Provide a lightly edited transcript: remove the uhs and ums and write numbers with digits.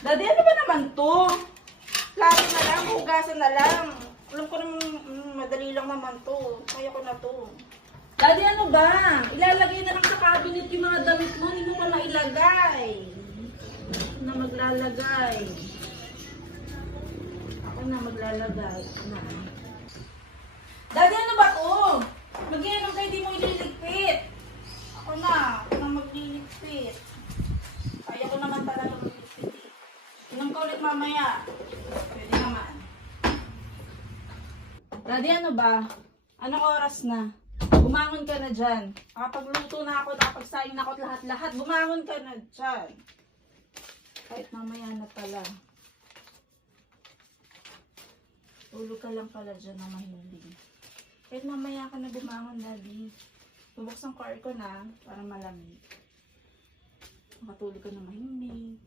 Daddy, ano ba naman to? Plato na lang, hugasan na lang. Alam ko naman, madali lang naman to. Kaya ko na to. Daddy, ano ba? Ilalagay na lang sa cabinet yung mga damit mo. Hindi mo pa mailagay. Ako na maglalagay. Ako na maglalagay. Ako na. Daddy, ano ba to? Mag-iinom kayo, di mo ililigpit. Ako na magliligpit. Kaya ko naman talaga magliligpit. Inom ka ulit mamaya. Pwede naman. Daddy, ano ba? Anong oras na? Bumangon ka na dyan. Nakapagluto na ako, nakapagsaing na ako at lahat-lahat. Bumangon ka na dyan. Kahit mamaya na pala. Tulog ka lang pala dyan na mahilig. Kahit mamaya ka na bumangon, Daddy. Bubuksan ko aircon na para malamig. Makatulog ka na mahilig.